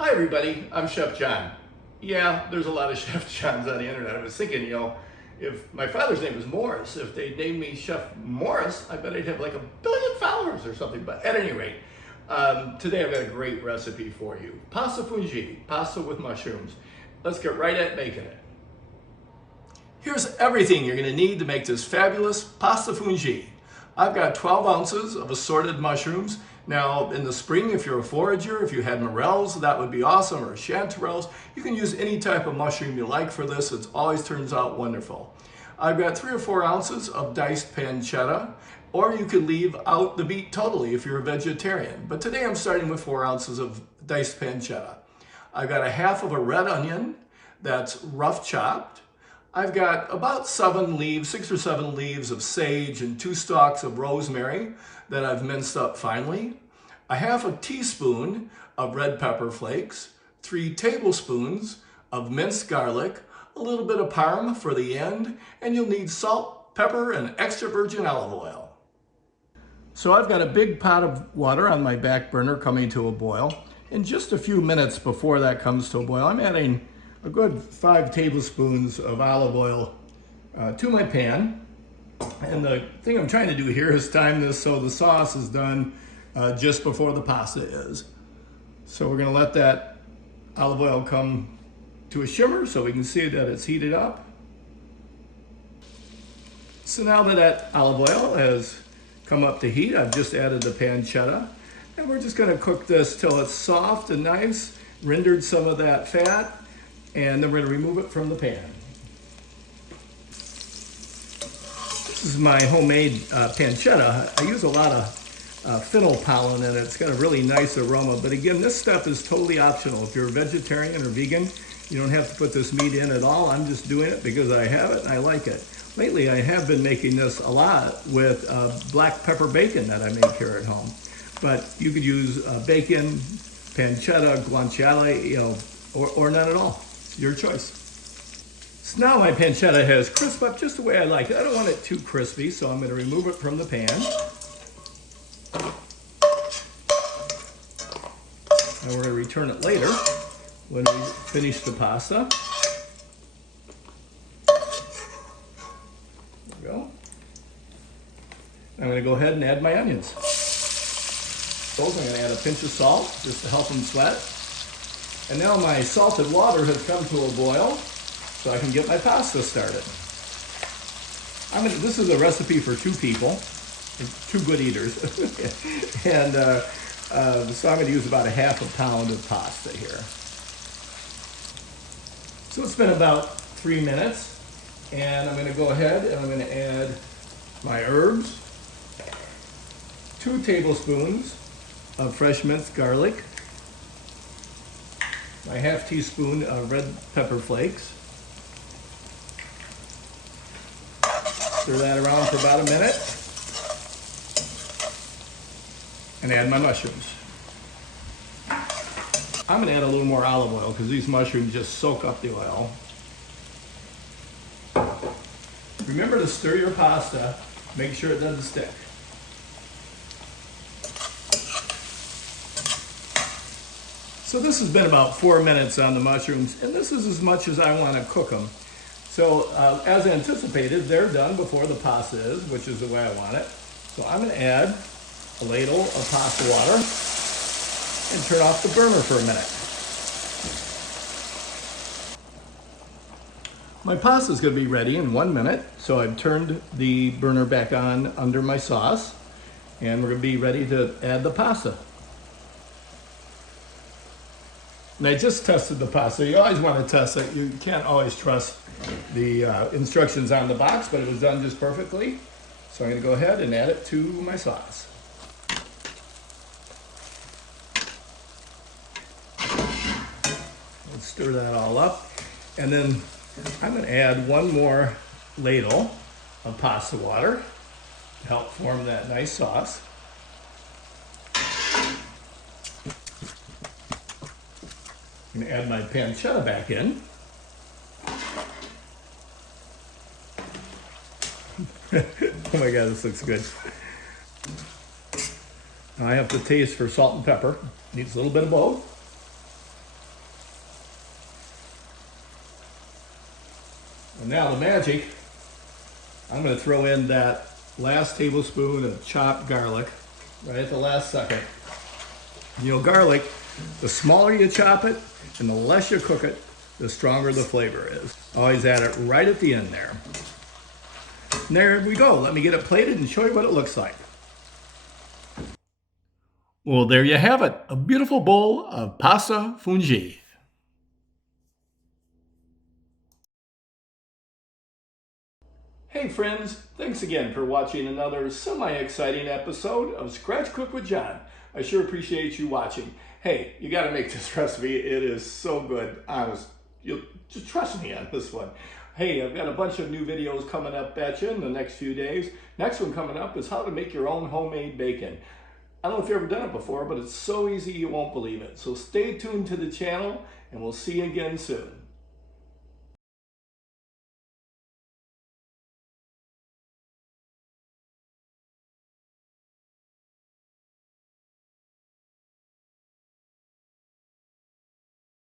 Hi everybody, I'm Chef John. Yeah, there's a lot of Chef Johns on the internet. I was thinking, if my father's name was Morris, if they named me Chef Morris, I bet I'd have like 1 billion followers or something. But at any rate, today I've got a great recipe for you. Pasta Funghi, pasta with mushrooms. Let's get right at making it. Here's everything you're gonna need to make this fabulous pasta Funghi. I've got 12 ounces of assorted mushrooms. Now, in the spring, if you're a forager, if you had morels, that would be awesome, or chanterelles. You can use any type of mushroom you like for this. It always turns out wonderful. I've got 3 or 4 ounces of diced pancetta, or you could leave out the beet totally if you're a vegetarian. But today I'm starting with 4 ounces of diced pancetta. I've got a half of a red onion that's rough chopped. I've got about 6 or 7 leaves of sage and 2 stalks of rosemary that I've minced up finely. A half a teaspoon of red pepper flakes, 3 tablespoons of minced garlic, a little bit of parm for the end, and you'll need salt, pepper, and extra virgin olive oil. So I've got a big pot of water on my back burner coming to a boil. In just a few minutes before that comes to a boil, I'm adding a good 5 tablespoons of olive oil to my pan. And the thing I'm trying to do here is time this so the sauce is done just before the pasta is. So we're gonna let that olive oil come to a shimmer so we can see that it's heated up. So now that olive oil has come up to heat, I've just added the pancetta. And we're just gonna cook this till it's soft and nice, rendered some of that fat, and then we're gonna remove it from the pan. This is my homemade pancetta. I use a lot of fennel pollen in it. It's got a really nice aroma, but again, this stuff is totally optional. If you're a vegetarian or vegan, you don't have to put this meat in at all. I'm just doing it because I have it and I like it. Lately, I have been making this a lot with black pepper bacon that I make here at home. But you could use bacon, pancetta, guanciale, or none at all. Your choice. So now my pancetta has crisped up just the way I like it. I don't want it too crispy, so I'm going to remove it from the pan. And we're going to return it later when we finish the pasta. There we go. I'm going to go ahead and add my onions. I'm going to add a pinch of salt just to help them sweat. And now my salted water has come to a boil, so I can get my pasta started. This is a recipe for 2 people, 2 good eaters. And so I'm going to use about a half a pound of pasta here. So it's been about 3 minutes, and I'm going to go ahead and I'm going to add my herbs, 2 tablespoons of fresh minced garlic, my half teaspoon of red pepper flakes. Stir that around for about a minute. And add my mushrooms. I'm going to add a little more olive oil because these mushrooms just soak up the oil. Remember to stir your pasta. Make sure it doesn't stick. So this has been about 4 minutes on the mushrooms, and this is as much as I want to cook them. So as anticipated, they're done before the pasta is, which is the way I want it. So I'm going to add a ladle of pasta water and turn off the burner for a minute. My pasta is going to be ready in 1 minute, so I've turned the burner back on under my sauce, and we're going to be ready to add the pasta. And I just tested the pasta. You always want to test it. You can't always trust the instructions on the box, but it was done just perfectly. So I'm going to go ahead and add it to my sauce. Let's stir that all up. And then I'm going to add 1 more ladle of pasta water to help form that nice sauce. I'm going to add my pancetta back in. Oh my God, this looks good. Now I have to taste for salt and pepper. Needs a little bit of both. And now the magic, I'm going to throw in that last tablespoon of chopped garlic right at the last second. You know, garlic, the smaller you chop it and the less you cook it, the stronger the flavor is. Always add it right at the end there. And there we go. Let me get it plated and show you what it looks like. Well, there you have it. A beautiful bowl of pasta funghi. Hey friends, thanks again for watching another semi-exciting episode of Scratch Cook with John. I sure appreciate you watching. Hey, you gotta make this recipe. It is so good, honest. You'll just trust me on this one. Hey, I've got a bunch of new videos coming up at you in the next few days. Next one coming up is how to make your own homemade bacon. I don't know if you've ever done it before, but it's so easy you won't believe it. So stay tuned to the channel and we'll see you again soon.